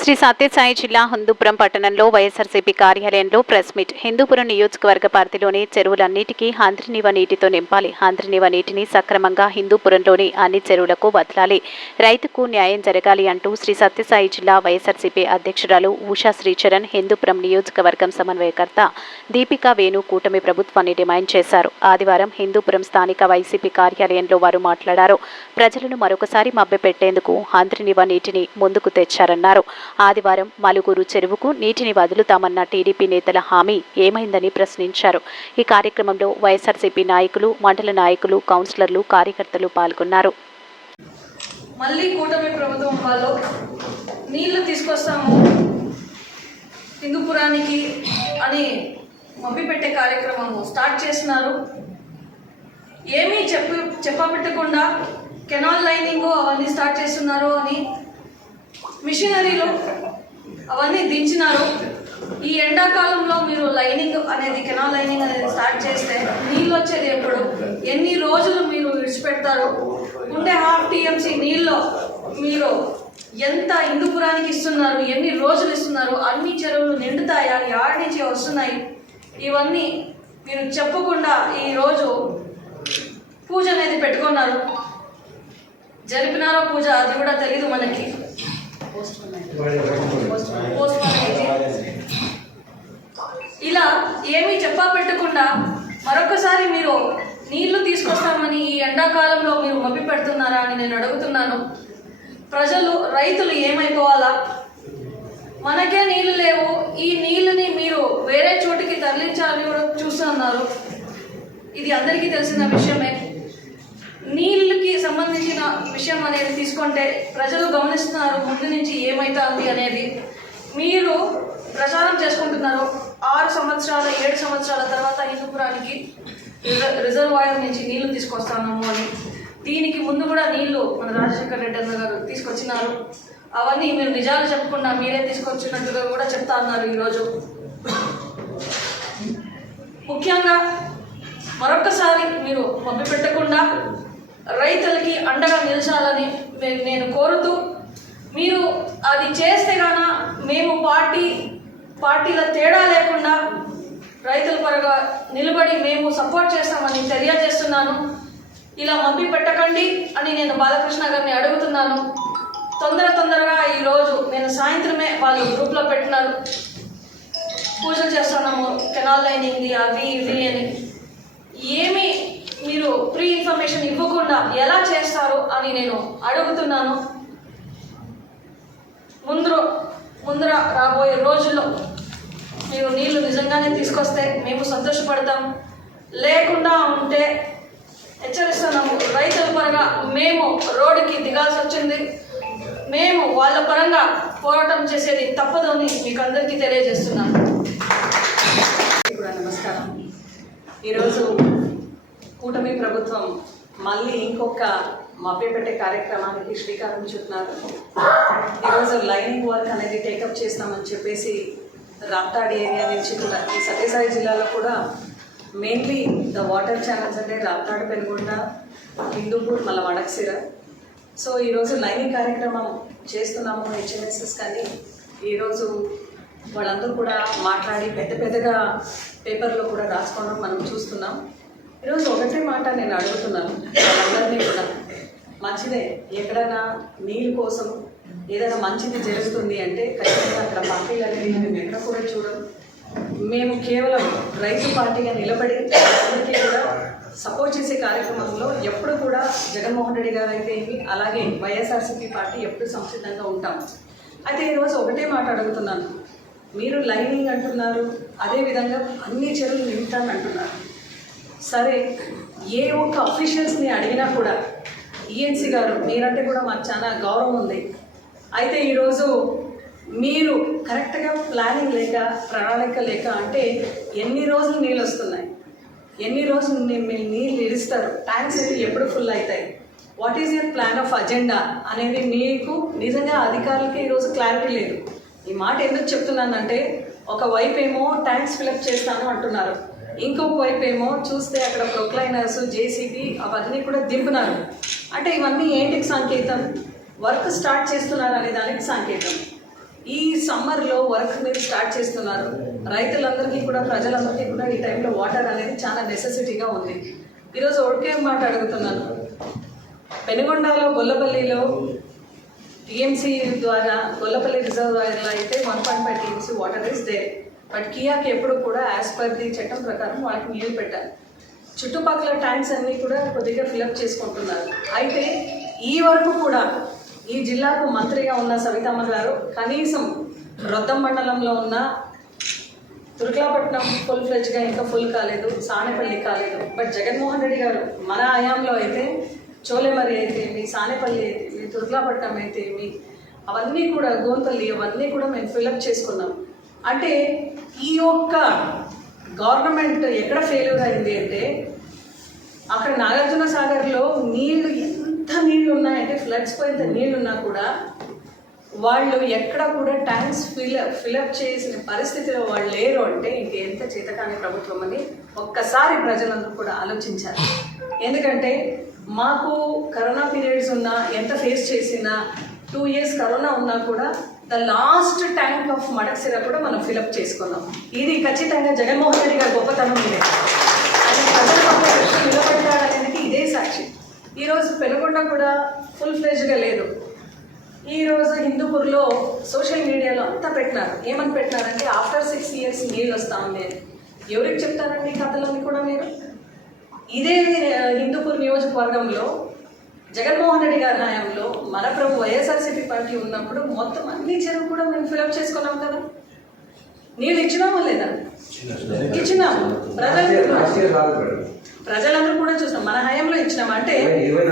శ్రీ సత్యసాయి జిల్లా హిందూపురం పట్టణంలో వైఎస్ఆర్సీపీ కార్యాలయంలో ప్రెస్ మీట్. హిందూపురం నియోజకవర్గ పరిధిలోని చెరువులన్నిటికీ హంద్రినివ నీటితో నింపాలి. హంద్రినివ నీటిని సక్రమంగా హిందూపురంలోని అన్ని చెరువులకు వదలాలి. రైతుకు న్యాయం జరగాలి అంటూ శ్రీ సత్యసాయి జిల్లా వైఎస్ఆర్సీపీ అధ్యక్షురాలు ఉషా శ్రీచరణ్ హిందూపురం నియోజకవర్గం సమన్వయకర్త దీపికా వేణు కూటమి ప్రభుత్వాన్ని డిమాండ్ చేశారు. ఆదివారం హిందూపురం స్థానిక వైసీపీ కార్యాలయంలో వారు మాట్లాడారు. ప్రజలను మరొకసారి మభ్యపెట్టేందుకు హంద్రినివ నీటిని ముందుకు తెచ్చారన్నారు. ఆదివారం మలుగురు చెరువుకు నీటిని వదులుతామన్న టీడీపీ నేతల హామీ ఏమైందని ప్రశ్నించారు. ఈ కార్యక్రమంలో వైఎస్ఆర్సీపీ నాయకులు మండల నాయకులు కౌన్సిలర్లు కార్యకర్తలు పాల్గొన్నారు. మళ్ళీ కూటమి ప్రభుత్వం వాళ్ళు నీళ్ళు తీసుకొస్తాము హిందూపురానికి అని మభ్యపెట్టే కార్యక్రమము స్టార్ట్ చేస్తున్నారు. ఏమీ చెప్ప చెప్పబెట్టకుండా కెనాల్ లైనింగ్ అవన్నీ స్టార్ట్ చేస్తున్నారు అని మిషనరీలు అవన్నీ దించినారు. ఈ ఎండాకాలంలో మీరు లైనింగ్ అనేది కెనాల్ లైనింగ్ అనేది స్టార్ట్ చేస్తే నీళ్ళు వచ్చేది ఎప్పుడు? ఎన్ని రోజులు మీరు విడిచిపెడతారు? ఉండే హాఫ్ టీఎంసీ నీళ్ళు మీరు ఎంత ఇందుపురానికి ఇస్తున్నారు? ఎన్ని రోజులు ఇస్తున్నారు? అన్ని చెరువులు నిండుతాయా? యాడ్ నుంచి వస్తున్నాయి? ఇవన్నీ మీరు చెప్పకుండా ఈరోజు పూజ అనేది పెట్టుకున్నారు. జరిపినారో పూజ అది కూడా తెలియదు మనకి. ఇలా ఏమీ చెప్పా పెట్టకుండా మరొకసారి మీరు నీళ్ళు తీసుకొస్తామని ఈ ఎండాకాలంలో మీరు మభ్య పెడుతున్నారా అని నేను అడుగుతున్నాను. ప్రజలు రైతులు ఏమైపోవాలా? మనకే నీళ్ళు లేవు. ఈ నీళ్ళని మీరు వేరే చోటికి తరలించాలని కూడా చూస్తున్నారు. ఇది అందరికీ తెలిసిన విషయమే. నీళ్ళకి సంబంధించిన విషయం అనేది తీసుకుంటే ప్రజలు గమనిస్తున్నారు ముందు నుంచి ఏమవుతుంది అనేది. మీరు ప్రచారం చేసుకుంటున్నారు ఆరు సంవత్సరాల ఏడు సంవత్సరాల తర్వాత హిందూపురానికి రిజర్వాయర్ నుంచి నీళ్ళు తీసుకొస్తాము అని. దీనికి ముందు కూడా నీళ్ళు మన రాజశేఖర్ రెడ్డి అన్న గారు తీసుకొచ్చినారు. అవన్నీ మీరు నిజాలు చెప్పకుండా మీరే తీసుకొచ్చినట్టుగా కూడా చెప్తా ఉన్నారు ఈరోజు. ముఖ్యంగా మరొకసారి మీరు మభ్య పెట్టకుండా రైతులకి అండగా నిలిచాలని నేను కోరుతూ మీరు అది చేస్తే గాన మేము పార్టీ పార్టీల తేడా లేకుండా రైతుల పరంగా నిలబడి మేము సపోర్ట్ చేస్తామని తెలియజేస్తున్నాను. ఇలా మంపి పెట్టకండి అని నేను బాలకృష్ణ గారిని అడుగుతున్నాను. తొందర తొందరగా ఈరోజు నేను సాయంత్రమే వాళ్ళు గ్రూప్లో పెట్టినారు. పూజలు చేస్తున్నాము కెనాల్ లైనింగ్ది అవి ఇవి అని. ఏమి మీరు ప్రీ ఇన్ఫర్మేషన్ ఇవ్వకుండా ఎలా చేస్తారు అని నేను అడుగుతున్నాను. ముందు ముందర రాబోయే రోజుల్లో మీరు నీళ్ళు నిజంగానే తీసుకొస్తే మేము సంతోషపడతాం. లేకుండా ఉంటే హెచ్చరిస్తున్నాము. రైతుల పరంగా మేము రోడ్డుకి దిగాల్సి వచ్చింది. మేము వాళ్ళ పరంగా పోరాటం చేసేది తప్పదు అని మీకు అందరికీ తెలియజేస్తున్నాను. నమస్కారం. ఈరోజు కూటమి ప్రభుత్వం మళ్ళీ ఇంకొక మభ్యపెట్టే కార్యక్రమానికి శ్రీకారం చుట్టినారు. ఈరోజు లైనింగ్ వర్క్ అనేది టేకప్ చేస్తామని చెప్పేసి రాప్తాడి ఏరియా నుంచి కూడా ఈ సత్యసాయి జిల్లాలో కూడా మెయిన్లీ ద వాటర్ ఛానల్స్ అంటే రాప్తాడు పెనుగొండ హిందూపూర్ మళ్ళీ వడక్సిర సో ఈరోజు లైనింగ్ కార్యక్రమం చేస్తున్నాము హెచ్ఎంఎస్ఎస్ కానీ ఈరోజు వాళ్ళందరూ కూడా మాట్లాడి పెద్ద పెద్దగా పేపర్లో కూడా రాసుకోవడం మనం చూస్తున్నాం. ఈరోజు ఒకటే మాట నేను అడుగుతున్నాను. వాళ్ళందరినీ కూడా. మంచిదే. ఎక్కడైనా నీళ్ళ కోసం ఏదైనా మంచిది జరుగుతుంది అంటే ఖచ్చితంగా అక్కడ పార్టీలు అనేది మేము ఎక్కడ కూడా చూడం మేము కేవలం రైతు పార్టీగా నిలబడి అందరికీ కూడా సపోర్ట్ చేసే కార్యక్రమంలో ఎప్పుడు కూడా జగన్మోహన్ రెడ్డి గారు అయితే అలాగే వైఎస్ఆర్సీపీ పార్టీ ఎప్పుడు సంసిద్ధంగా ఉంటాం. అయితే ఈరోజు ఒకటే మాట అడుగుతున్నాను. మీరు లైనింగ్ అంటున్నారు అదేవిధంగా అన్ని చెరువులు నింపుతాను అంటున్నారు. సరే ఏ ఒక్క అఫీషియల్స్ని అడిగినా కూడా ఈఎన్సీ గారు మీరంటే కూడా మాకు చాలా గౌరవం ఉంది. అయితే ఈరోజు మీరు కరెక్ట్గా ప్లానింగ్ లేక ప్రణాళిక లేక అంటే ఎన్ని రోజులు నీళ్ళు వస్తున్నాయి? ఎన్ని రోజులు మీరు నీళ్ళు ఇడుస్తారు ట్యాంక్స్ అయితే ఎప్పుడు ఫుల్ అవుతాయి? What is your plan of agenda అనేది మీకు నిజంగా అధికారులకి ఈరోజు క్లారిటీ లేదు. ఈ మాట ఎందుకు చెప్తున్నానంటే ఒక వైపు ఏమో ట్యాంక్స్ ఫిలప్ చేస్తాను అంటున్నారు. ఇంకొక వైపు ఏమో చూస్తే అక్కడ ప్రొక్లైనర్స్ జేసీబీ అవన్నీ కూడా దింపున్నారు అంటే ఇవన్నీ ఏంటికి సంకేతం? వర్క్ స్టార్ట్ చేస్తున్నారు అనే దానికి సంకేతం. ఈ సమ్మర్లో వర్క్ మీరు స్టార్ట్ చేస్తున్నారు. రైతులందరికీ కూడా ప్రజలందరికీ కూడా ఈ టైంలో వాటర్ అనేది చాలా నెసెసిటీగా ఉంది. ఈరోజు ఒకే మాట అడుగుతున్నాను. పెనుగొండలో గొల్లపల్లిలో టీఎంసీ ద్వారా గొల్లపల్లి రిజర్వాయర్లో అయితే one point five TMC water is they but కియాకి ఎప్పుడు కూడా యాజ్ పర్ ది చట్టం ప్రకారం వాళ్ళకి నీళ్ళు పెట్టాలి. చుట్టుపక్కల ట్యాంక్స్ అన్నీ కూడా కొద్దిగా ఫిలప్ చేసుకుంటున్నారు. అయితే ఈ వరకు కూడా ఈ జిల్లాకు మంత్రిగా ఉన్న సవితమ్మ గారు కనీసం రొద్దం మండలంలో ఉన్న తుర్కలాపట్నం ఫుల్ ఫ్లెజ్గా ఇంకా ఫుల్ కాలేదు సానేపల్లి కాలేదు. బట్ జగన్మోహన్ రెడ్డి గారు మన ఆయాంలో అయితే చోలేమరి అయితే మీ సానేపల్లి అయితే మీ తుర్కలాపట్నం అయితే మీ అవన్నీ కూడా గోంపల్లి అవన్నీ కూడా మేము ఫిలప్ చేసుకున్నాం. అంటే ఈ యొక్క గవర్నమెంట్ ఎక్కడ ఫెయిల్యూర్ అయింది అంటే అక్కడ నాగార్జున సాగర్లో నీళ్ళు ఎంత నీళ్ళు ఉన్నాయంటే ఫ్లడ్స్ ఎంత నీళ్ళు ఉన్నా కూడా వాళ్ళు ఎక్కడ కూడా ట్యాంక్స్ ఫిల్ ఫిలప్ చేసిన పరిస్థితిలో వాళ్ళు లేరు అంటే ఇంక ఎంత చేతకాని ప్రభుత్వం అని ఒక్కసారి ప్రజలందరూ కూడా ఆలోచించారు ఎందుకంటే మాకు కరోనా పీరియడ్స్ ఉన్నా ఎంత ఫేస్ చేసినా టూ ఇయర్స్ కరోనా ఉన్నా కూడా the last tank of Madakasira కూడా మనం ఫిలప్ చేసుకున్నాం. ఇది ఖచ్చితంగా జగన్మోహన్ రెడ్డి గారి గొప్పతనం ఇదే. ఆయన ప్రజల నిలబడ్డాడనేది ఇదే సాక్షి. ఈరోజు పెనుగొండ కూడా ఫుల్ ఫ్లెజ్గా లేదు. ఈరోజు హిందూపూర్లో సోషల్ మీడియాలో అంతా పెట్టినారు. ఏమని పెట్టినారంటే ఆఫ్టర్ సిక్స్ ఇయర్స్ నీళ్ళు వస్తా ఉంది ఎవరికి చెప్తారండి కథలన్నీ కూడా మీరు? ఇదే హిందూపూర్ నియోజకవర్గంలో జగన్మోహన్ రెడ్డి గారి హయాంలో మన ప్రభు వైఎస్ఆర్సీపీ పార్టీ ఉన్నప్పుడు మొత్తం అన్ని చెరువు కూడా మేము ఫిలప్ చేసుకున్నాం కదా. నీళ్ళు ఇచ్చినామా లేదా? ఇచ్చినాము. ప్రజలు ప్రజలందరూ కూడా చూస్తాం మన హయాంలో ఇచ్చినాం. అంటే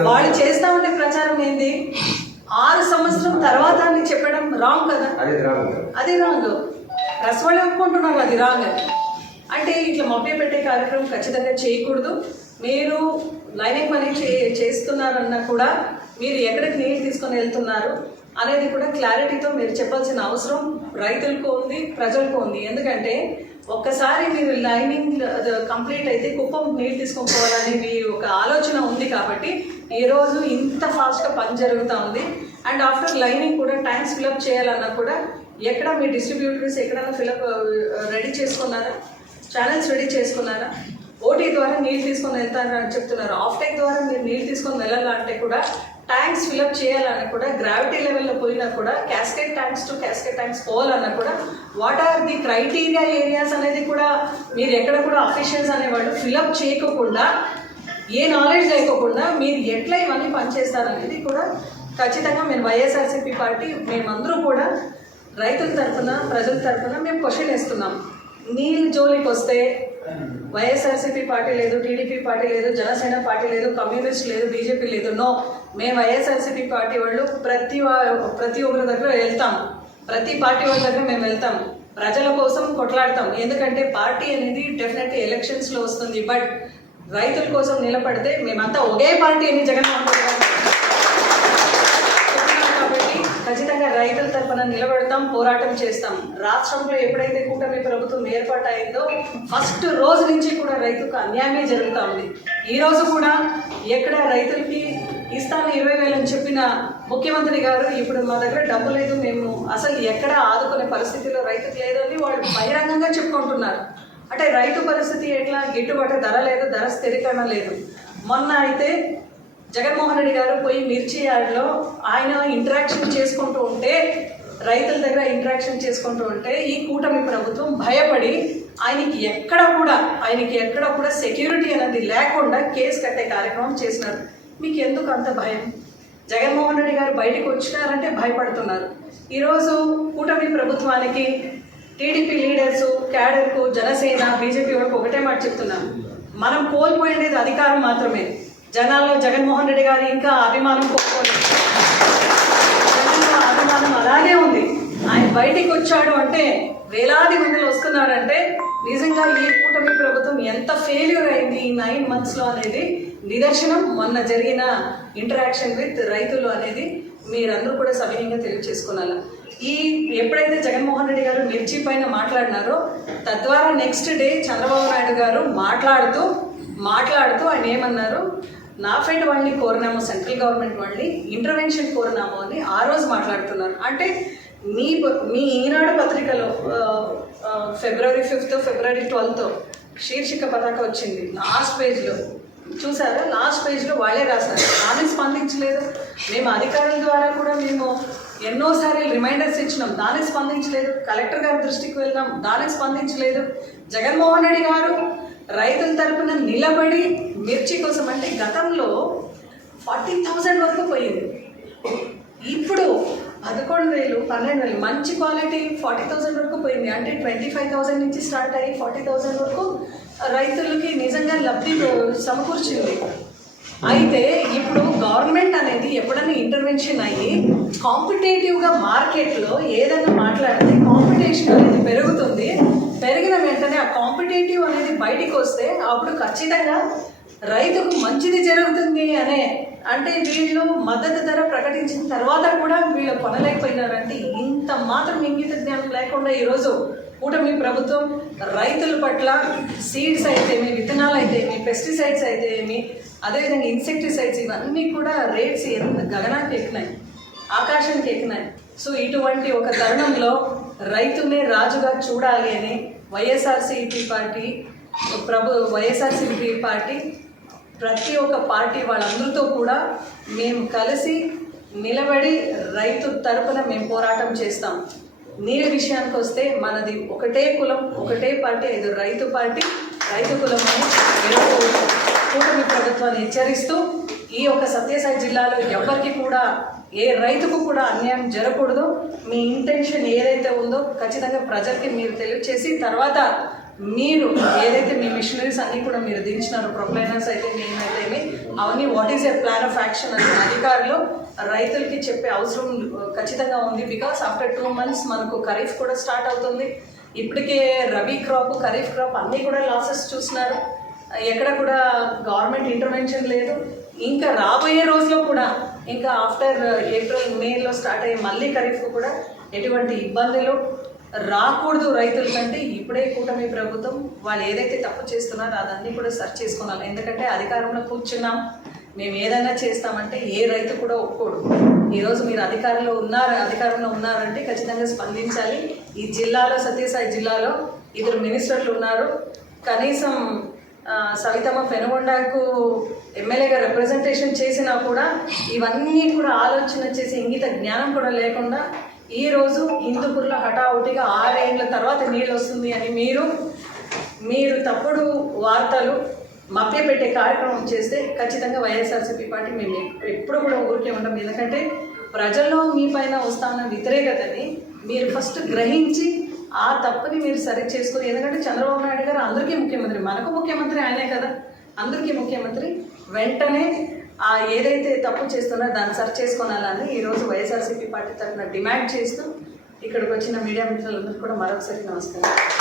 వాళ్ళు చేస్తా ఉండే ప్రచారం ఏంది? ఆరు సంవత్సరం తర్వాత అని చెప్పడం రాంగ్ కదా. అది రాంగ్ ప్రెస్ వాళ్ళు ఒప్పుకుంటున్నారు అది రాంగ్ అంటే ఇట్లా మభ్య పెట్టే కార్యక్రమం ఖచ్చితంగా చేయకూడదు. మీరు లైనింగ్ పని చే చేస్తున్నారన్నా కూడా మీరు ఎక్కడికి నీళ్ళు తీసుకొని వెళ్తున్నారు అనేది కూడా క్లారిటీతో మీరు చెప్పాల్సిన అవసరం రైతులకు ఉంది ప్రజలకు ఉంది. ఎందుకంటే ఒక్కసారి మీరు లైనింగ్ కంప్లీట్ అయితే కుప్పం నీళ్ళు తీసుకొని పోవాలని మీ ఒక ఆలోచన ఉంది కాబట్టి ఈరోజు ఇంత ఫాస్ట్గా పని జరుగుతూ ఉంది. అండ్ ఆఫ్టర్ లైనింగ్ కూడా ట్యాంక్స్ ఫిలప్ చేయాలన్నా కూడా ఎక్కడ మీ డిస్ట్రిబ్యూటర్స్ ఎక్కడైనా ఫిలప్ రెడీ చేసుకున్నారా? ఛానల్స్ రెడీ చేసుకున్నారా? ఓటీ ద్వారా నీళ్ళు తీసుకొని వెళ్తారని చెప్తున్నారు. ఆఫ్ టైక్ ద్వారా మీరు నీళ్ళు తీసుకొని వెళ్ళాలంటే కూడా ట్యాంక్స్ ఫిలప్ చేయాలన్నా కూడా గ్రావిటీ లెవెల్లో పోయినా కూడా casket tanks to casket tanks పోవాలన్నా కూడా what are the criteria areas అనేది కూడా మీరు ఎక్కడ కూడా అఫీషియల్స్ అనేవాళ్ళు ఫిలప్ చేయకోకుండా ఏ నాలెడ్జ్ లేకోకుండా మీరు ఎట్లా ఇవన్నీ పనిచేస్తారనేది కూడా ఖచ్చితంగా మేము వైఎస్ఆర్సీపీ పార్టీ మేమందరూ కూడా రైతుల తరఫున ప్రజల తరఫున మేము క్వశ్చన్ వేస్తున్నాం. నీళ్ళు జోలికి వస్తే వైఎస్ఆర్సీపీ పార్టీ లేదు టీడీపీ పార్టీ లేదు జనసేన పార్టీ లేదు కమ్యూనిస్ట్ లేదు బీజేపీ లేదు. నో మేము వైఎస్ఆర్సీపీ పార్టీ వాళ్ళు ప్రతి ప్రతి ఒక్కరి దగ్గర వెళ్తాం. ప్రతి పార్టీ వాళ్ళ దగ్గర మేము వెళ్తాం. ప్రజల కోసం కొట్లాడతాం. ఎందుకంటే పార్టీ అనేది డెఫినెట్లీ ఎలక్షన్స్లో వస్తుంది. బట్ రైతుల కోసం నిలబడితే మేమంతా ఒకే పార్టీ అని జగన్మోహన్ రెడ్డి కాబట్టి ఖచ్చితంగా రైతుల మనం నిలబడతాం పోరాటం చేస్తాం. రాష్ట్రంలో ఎప్పుడైతే కూటమి ప్రభుత్వం ఏర్పాటు అయిందో ఫస్ట్ రోజు నుంచి కూడా రైతుకు అన్యాయమే జరుగుతూ ఉంది. ఈ రోజు కూడా ఎక్కడ రైతులకి ఇస్తాను ఇరవై వేలు అని చెప్పిన ముఖ్యమంత్రి గారు ఇప్పుడు మా దగ్గర డబ్బు లేదు మేము అసలు ఎక్కడ ఆదుకునే పరిస్థితిలో రైతుకు లేదని వాళ్ళు బహిరంగంగా చెప్పుకుంటున్నారు. అంటే రైతు పరిస్థితి ఎట్లా? గిట్టుబాటు ధర లేదు ధర స్థిరీకరణ లేదు. మొన్న అయితే జగన్మోహన్ రెడ్డి గారు పోయి మిర్చి యార్డ్లో ఆయన ఇంటరాక్షన్ చేసుకుంటూ ఉంటే రైతుల దగ్గర ఇంటరాక్షన్ చేసుకుంటూ ఉంటే ఈ కూటమి ప్రభుత్వం భయపడి ఆయనకి ఎక్కడ కూడా ఆయనకి ఎక్కడ కూడా సెక్యూరిటీ అనేది లేకుండా కేసు కట్టే కార్యక్రమం చేసినారు. మీకు ఎందుకు అంత భయం? జగన్మోహన్ రెడ్డి గారు బయటకు వచ్చినారంటే భయపడుతున్నారు. ఈరోజు కూటమి ప్రభుత్వానికి టీడీపీ లీడర్స్ క్యాడర్కు జనసేన బీజేపీ వాళ్ళకు ఒకటే మాట చెప్తున్నాను మనం కోల్పోయేది అధికారం మాత్రమే. జనాల్లో జగన్మోహన్ రెడ్డి గారు ఇంకా అభిమానం కోల్పోలేదు. అభిమానం అలాగే ఉంది. బయటికి వచ్చాడు అంటే వేలాది మందిలో వస్తున్నారంటే నిజంగా ఈ కూటమి ప్రభుత్వం ఎంత ఫెయిల్యూర్ అయింది ఈ నైన్ మంత్స్లో అనేది నిదర్శనం. మొన్న జరిగిన ఇంటరాక్షన్ విత్ రైతులు అనేది మీరందరూ కూడా సవినీయంగా తెలియజేసుకున్నారు ఈ ఎప్పుడైతే జగన్మోహన్ రెడ్డి గారు మిర్చి పైన మాట్లాడినారో తద్వారా నెక్స్ట్ డే చంద్రబాబు నాయుడు గారు మాట్లాడుతూ మాట్లాడుతూ ఆయన ఏమన్నారు? నా ఫ్రెండ్ వాళ్ళని కోరినాము సెంట్రల్ గవర్నమెంట్ వాళ్ళని ఇంటర్వెన్షన్ కోరినాము అని ఆ రోజు మాట్లాడుతున్నారు. అంటే మీ మీ ఈనాడు పత్రికలో ఫిబ్రవరి ఫిఫ్త్ ఫిబ్రవరి ట్వెల్త్ శీర్షిక పతాక వచ్చింది. లాస్ట్ పేజ్లో. చూసారా? లాస్ట్ పేజ్లో వాళ్ళే రాశారు. దాన్ని స్పందించలేదు. మేము అధికారుల ద్వారా కూడా మేము ఎన్నోసార్లు రిమైండర్స్ ఇచ్చినాం. దానికి స్పందించలేదు. కలెక్టర్ గారి దృష్టికి వెళ్ళాం. దానికి స్పందించలేదు. జగన్మోహన్ రెడ్డి గారు రైతుల తరపున నిలబడి మిర్చి కోసం అంటే గతంలో ఫార్టీ థౌజండ్ వరకు పోయింది. ఇప్పుడు పదకొండు వేలు పన్నెండు వేలు. మంచి క్వాలిటీ ఫార్టీ థౌసండ్ వరకు పోయింది. అంటే ట్వంటీ ఫైవ్ థౌసండ్ నుంచి స్టార్ట్ అయ్యి ఫార్టీ థౌసండ్ వరకు రైతులకి నిజంగా లబ్ధి సమకూర్చింది. అయితే ఇప్పుడు గవర్నమెంట్ అనేది ఎప్పుడైనా ఇంటర్వెన్షన్ అయ్యి కాంపిటేటివ్గా మార్కెట్లో ఏదైనా మాట్లాడితే కాంపిటీషన్ అనేది పెరుగుతుంది. పెరిగిన వెంటనే ఆ కాంపిటేటివ్ అనేది బయటికి వస్తే అప్పుడు ఖచ్చితంగా రైతుకు మంచిది జరుగుతుంది అనే అంటే వీళ్ళు మద్దతు ధర ప్రకటించిన తర్వాత కూడా వీళ్ళు కొనలేకపోయినారంటే ఇంత మాత్రం ఇంగిత జ్ఞానం లేకుండా ఈరోజు కూటమి ప్రభుత్వం రైతుల పట్ల సీడ్స్ అయితేమి విత్తనాలు అయితేమి పెస్టిసైడ్స్ అయితేమి అదేవిధంగా ఇన్సెక్టిసైడ్స్ ఇవన్నీ కూడా రేట్స్ ఎంత గగనానికి ఎక్కినాయి ఆకాశానికి ఎక్కినాయి. సో ఇటువంటి ఒక తరుణంలో రైతునే రాజుగా చూడాలి అని వైఎస్ఆర్సీపీ పార్టీ ప్రభు వైఎస్ఆర్సీపీ పార్టీ ప్రతి ఒక్క పార్టీ వాళ్ళందరితో కూడా మేము కలిసి నిలబడి రైతు తరపున మేము పోరాటం చేస్తాం. నీళ్ళ విషయానికి వస్తే మనది ఒకటే కులం ఒకటే పార్టీ ఇది రైతు పార్టీ రైతు కులం అని కూటమి ప్రభుత్వాన్ని హెచ్చరిస్తూ ఈ యొక్క సత్యసాయి జిల్లాలో ఎవరికి కూడా ఏ రైతుకు కూడా అన్యాయం జరగకూడదు. మీ ఇంటెన్షన్ ఏదైతే ఉందో ఖచ్చితంగా ప్రజలకి మీరు తెలియచేసి తర్వాత మీరు ఏదైతే మీ మిషనరీస్ అన్నీ కూడా మీరు దించినారో ప్రొక్లైనర్స్ అయితే మేమైతేమి అవన్నీ what is a plan of action అని అధికారులు రైతులకి చెప్పే అవసరం ఖచ్చితంగా ఉంది. బికాస్ ఆఫ్టర్ టూ మంత్స్ మనకు ఖరీఫ్ కూడా స్టార్ట్ అవుతుంది. ఇప్పటికే రబీ క్రాప్ ఖరీఫ్ క్రాప్ అన్నీ కూడా లాసెస్ చూస్తున్నారు ఎక్కడ కూడా గవర్నమెంట్ ఇంటర్వెన్షన్ లేదు. ఇంకా రాబోయే రోజుల్లో కూడా ఇంకా ఆఫ్టర్ ఏప్రిల్ మేలో స్టార్ట్ అయ్యే మళ్ళీ ఖరీఫ్ కూడా ఎటువంటి ఇబ్బందులు రాకూడదు రైతుల కంటే ఇప్పుడే కూటమి ప్రభుత్వం వాళ్ళు ఏదైతే తప్పు చేస్తున్నారో అదన్నీ కూడా సర్చ్ చేసుకోవాలి ఎందుకంటే అధికారంలో కూర్చున్నాం. మేము ఏదైనా చేస్తామంటే ఏ రైతు కూడా ఒప్పుకోడు. ఈరోజు మీరు అధికారంలో ఉన్నారు అధికారంలో ఉన్నారంటే ఖచ్చితంగా స్పందించాలి. ఈ జిల్లాలో సత్యసాయి జిల్లాలో ఇద్దరు మినిస్టర్లు ఉన్నారు. కనీసం సవితమ్మ పెనుగొండకు ఎమ్మెల్యేగా రిప్రజెంటేషన్ చేసినా కూడా ఇవన్నీ కూడా ఆలోచన చేసి ఇంగిత జ్ఞానం కూడా లేకుండా ఈరోజు హిందుపుర్లో హిందూపూర్లో హఠావుటిగా ఆరేళ్ళ తర్వాత నీళ్ళు వస్తుంది అని మీరు మీరు తప్పుడు వార్తలు మభ్యపెట్టే కార్యక్రమం చేస్తే ఖచ్చితంగా వైఎస్ఆర్సీపీ పార్టీ మేము ఎప్పుడు కూడా ఊరికే ఉండం ఎందుకంటే ప్రజల్లో మీ పైన వస్తామన్న వ్యతిరేకతని మీరు ఫస్ట్ గ్రహించి ఆ తప్పుని మీరు సరి చేసుకుని ఎందుకంటే చంద్రబాబు నాయుడు గారు అందరికీ ముఖ్యమంత్రి మనకు ముఖ్యమంత్రి ఆయనే కదా. అందరికీ ముఖ్యమంత్రి. వెంటనే ఏదైతే తప్పు చేస్తున్నారో దాన్ని సరి చేసుకోనాలని ఈరోజు వైఎస్ఆర్సీపీ పార్టీ తరఫున డిమాండ్ చేస్తూ ఇక్కడికి వచ్చిన మీడియా మిత్రులందరూ కూడా మరొకసారి నమస్కారం.